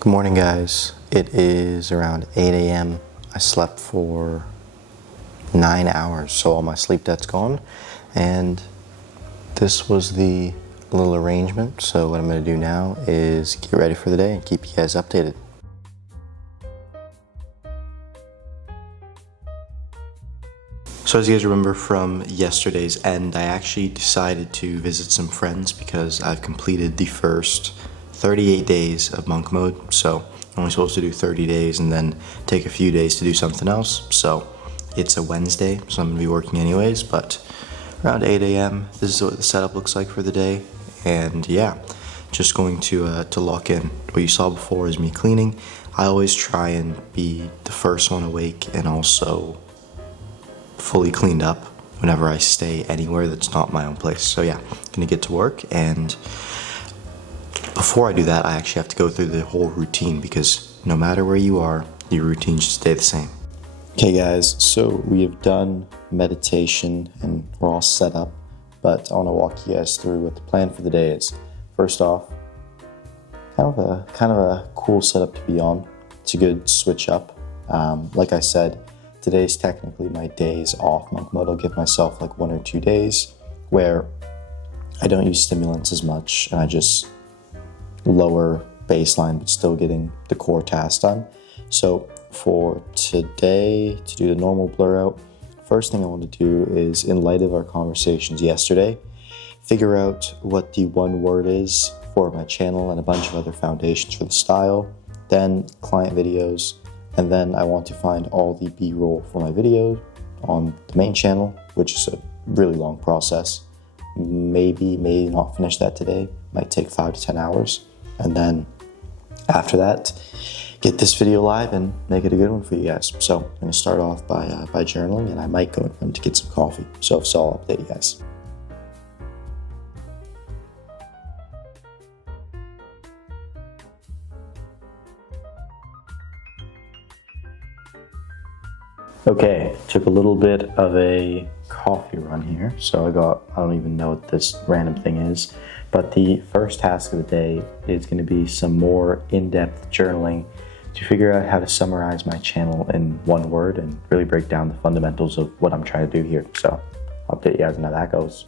Good morning, guys. It is around 8 a.m. I slept for 9 hours, so all my sleep debt's gone. And this was the little arrangement. So what I'm going to do now is get ready for the day and keep you guys updated. So as you guys remember from yesterday's end, I actually decided to visit some friends because I've completed the first 38 days of monk mode. So I'm only supposed to do 30 days and then take a few days to do something else. So it's a Wednesday, so I'm gonna be working anyways, but around 8 a.m. this is what the setup looks like for the day. And yeah, just going to lock in. What you saw before is me cleaning. I always try and be the first one awake and also fully cleaned up whenever I stay anywhere that's not my own place. So yeah, gonna get to work, and before I do that, I actually have to go through the whole routine because no matter where you are, your routine should stay the same. Okay guys, so we have done meditation and we're all set up, but I want to walk you guys through what the plan for the day is. First off, kind of a cool setup to be on. It's a good switch up. Like I said, today's technically my days off monk mode. I'll give myself like 1 or 2 days where I don't use stimulants as much and I just lower baseline but still getting the core tasks done. So for today, to do the normal blur out, first thing I want to do is, in light of our conversations yesterday, figure out what the one word is for my channel and a bunch of other foundations for the style, then client videos, and then I want to find all the B-roll for my video on the main channel, which is a really long process. May not finish that today, might take 5 to 10 hours. And then after that, get this video live and make it a good one for you guys. So I'm gonna start off by journaling, and I might go in to get some coffee. So if so, I'll update you guys. Okay, took a little bit of a coffee run here. So I don't even know what this random thing is, but the first task of the day is going to be some more in-depth journaling to figure out how to summarize my channel in one word and really break down the fundamentals of what I'm trying to do here. So I'll update you guys on how that goes.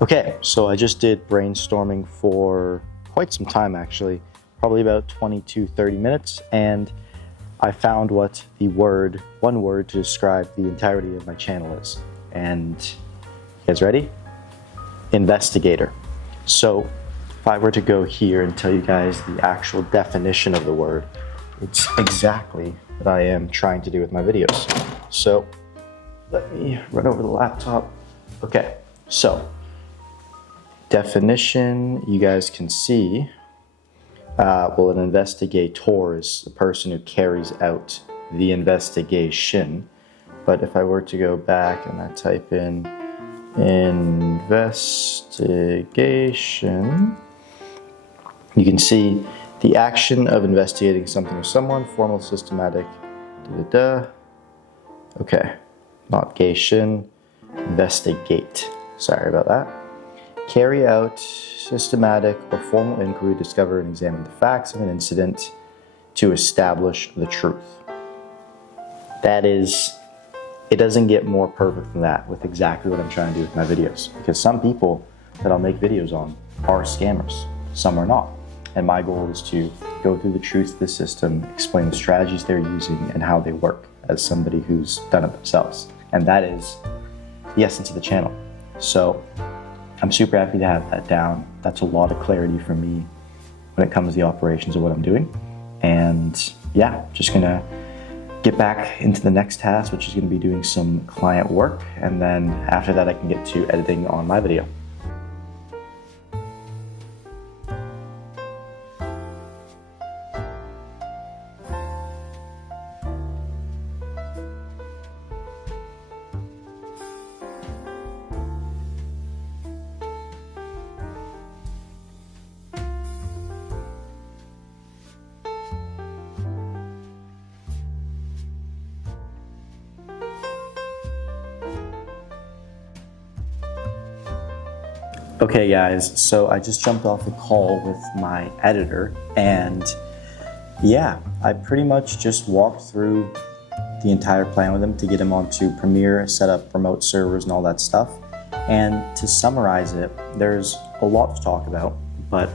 Okay, so I just did brainstorming for quite some time actually, probably about 20 to 30 minutes, and I found what the one word to describe the entirety of my channel is. And you guys ready? Investigator. So if I were to go here and tell you guys the actual definition of the word, it's exactly what I am trying to do with my videos. So let me run over the laptop. Okay, so definition, you guys can see, well, an investigator is the person who carries out the investigation. But if I were to go back and I type in investigation, you can see the action of investigating something or someone, formal, systematic, Okay, not gation, investigate. Sorry about that. Carry out systematic or formal inquiry, discover and examine the facts of an incident to establish the truth. That is, it doesn't get more perfect than that with exactly what I'm trying to do with my videos. Because some people that I'll make videos on are scammers, some are not. And my goal is to go through the truth of the system, explain the strategies they're using and how they work as somebody who's done it themselves. And that is the essence of the channel. So I'm super happy to have that down. That's a lot of clarity for me when it comes to the operations of what I'm doing. And yeah, just gonna get back into the next task, which is gonna be doing some client work. And then after that, I can get to editing on my video. Okay guys, so I just jumped off a call with my editor, and yeah, I pretty much just walked through the entire plan with him to get him onto Premiere, set up remote servers and all that stuff. And to summarize it, there's a lot to talk about, but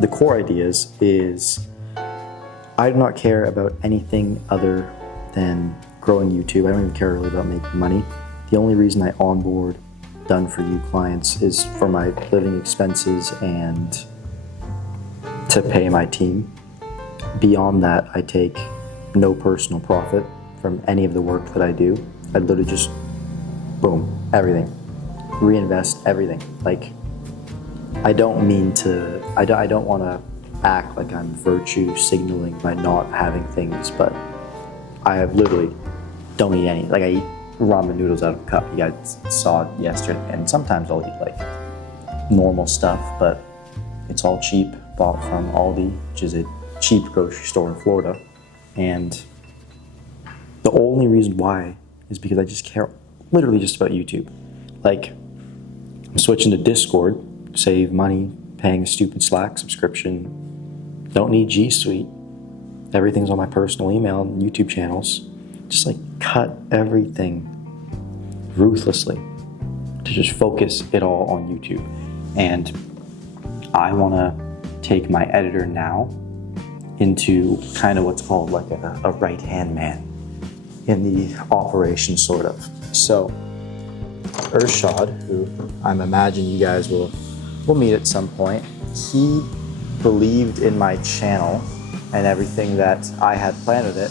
the core ideas is I do not care about anything other than growing YouTube. I don't even care really about making money. The only reason I onboard Done For You clients is for my living expenses and to pay my team. Beyond that, I take no personal profit from any of the work that I do. I literally just, boom, everything. Reinvest everything. Like, I don't mean to, I don't want to act like I'm virtue signaling by not having things, but I have literally don't eat any. Like, I eat ramen noodles out of a cup. You guys saw it yesterday. And sometimes I'll eat like normal stuff, but it's all cheap, bought from Aldi, which is a cheap grocery store in Florida. And the only reason why is because I just care literally just about YouTube. Like, I'm switching to Discord, save money, paying a stupid Slack subscription. Don't need G Suite. Everything's on my personal email and YouTube channels. Just like cut everything ruthlessly to just focus it all on YouTube. And I want to take my editor now into kind of what's called like a right-hand man in the operation, sort of. So Urshad, who I'm imagining you guys will meet at some point, he believed in my channel and everything that I had planned with it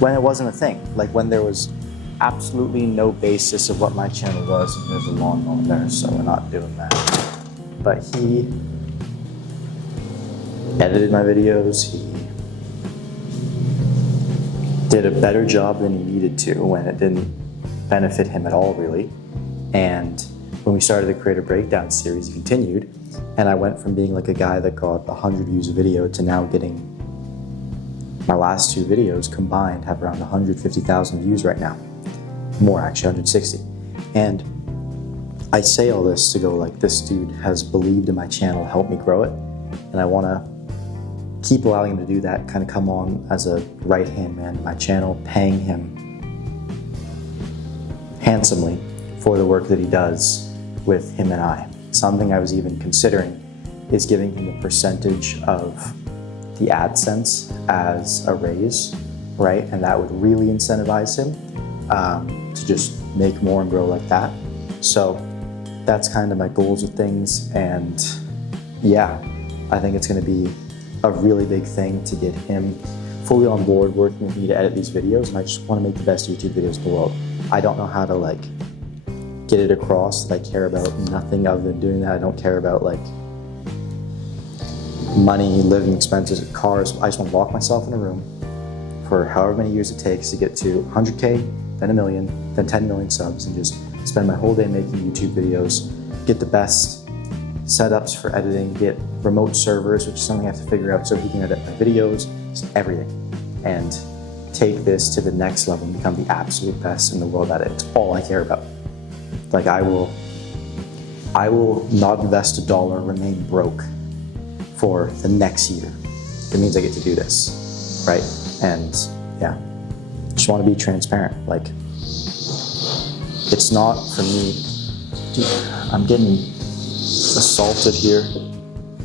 when it wasn't a thing. Like when there was absolutely no basis of what my channel was. There's a lawnmower there, so we're not doing that. But he edited my videos, he did a better job than he needed to when it didn't benefit him at all, really. And when we started the Creator Breakdown series, he continued, and I went from being like a guy that got 100 views a video to now getting, my last two videos combined have around 150,000 views right now. More actually, 160. And I say all this to go like, this dude has believed in my channel, helped me grow it, and I want to keep allowing him to do that, kind of come on as a right-hand man to my channel, paying him handsomely for the work that he does with him and I. Something I was even considering is giving him a percentage of the AdSense as a raise, right? And that would really incentivize him to just make more and grow like that. So that's kind of my goals with things. And yeah, I think it's gonna be a really big thing to get him fully on board working with me to edit these videos. And I just wanna make the best YouTube videos in the world. I don't know how to like get it across that I care about nothing other than doing that. I don't care about like money, living expenses, cars. I just want to lock myself in a room for however many years it takes to get to 100K, then a million, then 10 million subs, and just spend my whole day making YouTube videos, get the best setups for editing, get remote servers, which is something I have to figure out so he can edit my videos, just everything. And take this to the next level and become the absolute best in the world at it. It's all I care about. Like I will not invest $1, remain broke for the next year. It means I get to do this, right? And yeah, just want to be transparent. Like, it's not for me. Dude, I'm getting assaulted here.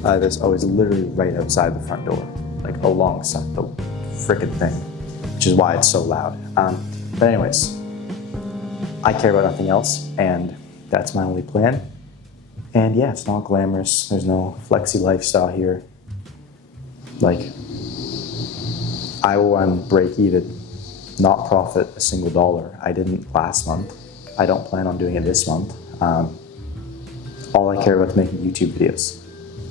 It's literally right outside the front door, like alongside the frickin' thing, which is why it's so loud. But anyways, I care about nothing else, and that's my only plan. And yeah, it's not glamorous. There's no flexi lifestyle here. Like, I will run break even, not profit a single dollar. I didn't last month. I don't plan on doing it this month. All I care about is making YouTube videos.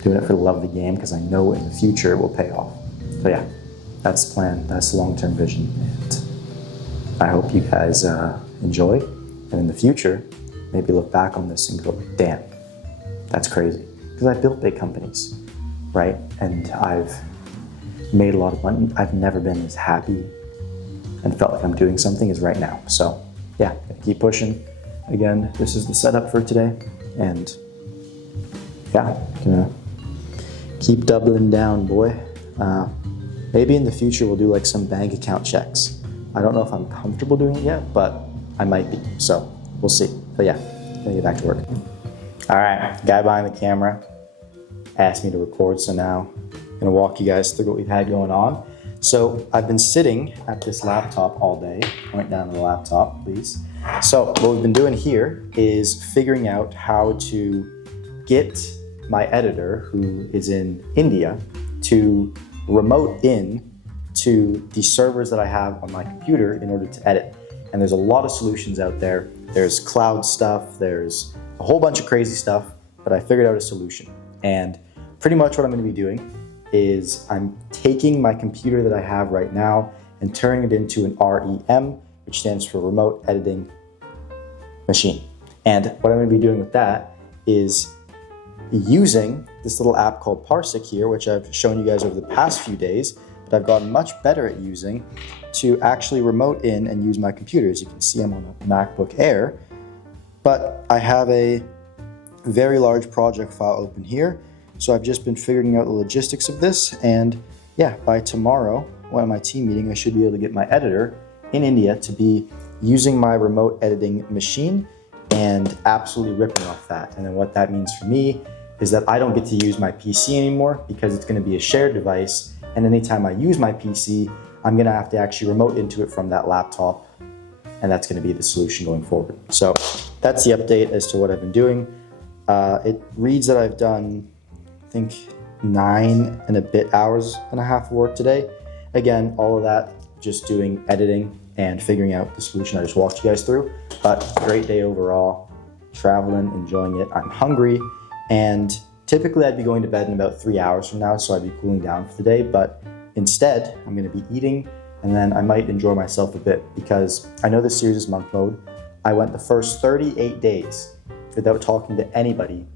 Doing it for the love of the game because I know in the future it will pay off. So yeah, that's the plan. That's the long-term vision. And I hope you guys enjoy. And in the future, maybe look back on this and go, damn, that's crazy. Because I've built big companies, right? And I've made a lot of money. I've never been as happy and felt like I'm doing something as right now. So yeah, keep pushing. again, this is the setup for today. And yeah, gonna keep doubling down, boy. Maybe in the future we'll do like some bank account checks. I don't know if I'm comfortable doing it yet, but I might be, so we'll see. But yeah, gonna get back to work. All right, guy behind the camera asked me to record, so now I'm gonna walk you guys through what we've had going on. So I've been sitting at this laptop all day. Point down to the laptop, please. So what we've been doing here is figuring out how to get my editor, who is in India, to remote in to the servers that I have on my computer in order to edit. And there's a lot of solutions out there. There's cloud stuff, there's a whole bunch of crazy stuff, but I figured out a solution. And pretty much what I'm gonna be doing is I'm taking my computer that I have right now and turning it into an REM, which stands for Remote Editing Machine. And what I'm gonna be doing with that is using this little app called Parsec here, which I've shown you guys over the past few days, but I've gotten much better at using to actually remote in and use my computer. As you can see, I'm on a MacBook Air, but I have a very large project file open here. So I've just been figuring out the logistics of this, and yeah, by tomorrow, when at my team meeting, I should be able to get my editor in India to be using my remote editing machine and absolutely ripping off that. And then what that means for me is that I don't get to use my PC anymore because it's gonna be a shared device, and anytime I use my PC, I'm gonna have to actually remote into it from that laptop, and that's gonna be the solution going forward. So that's the update as to what I've been doing. It reads that I've done, I think, 9 and a bit hours and a half of work today. Again, all of that just doing editing and figuring out the solution I just walked you guys through. But great day overall, traveling, enjoying it. I'm hungry, and typically I'd be going to bed in about 3 hours from now, so I'd be cooling down for the day, but instead I'm gonna be eating, and then I might enjoy myself a bit because I know this series is monk mode. I went the first 38 days without talking to anybody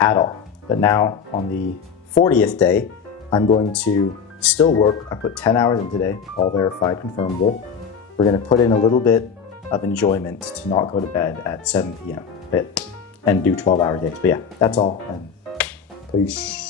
at all. But now on the 40th day, I'm going to still work. I put 10 hours in today, all verified, confirmable. We're gonna put in a little bit of enjoyment to not go to bed at 7 p.m. and do 12-hour days. But yeah, that's all, and peace.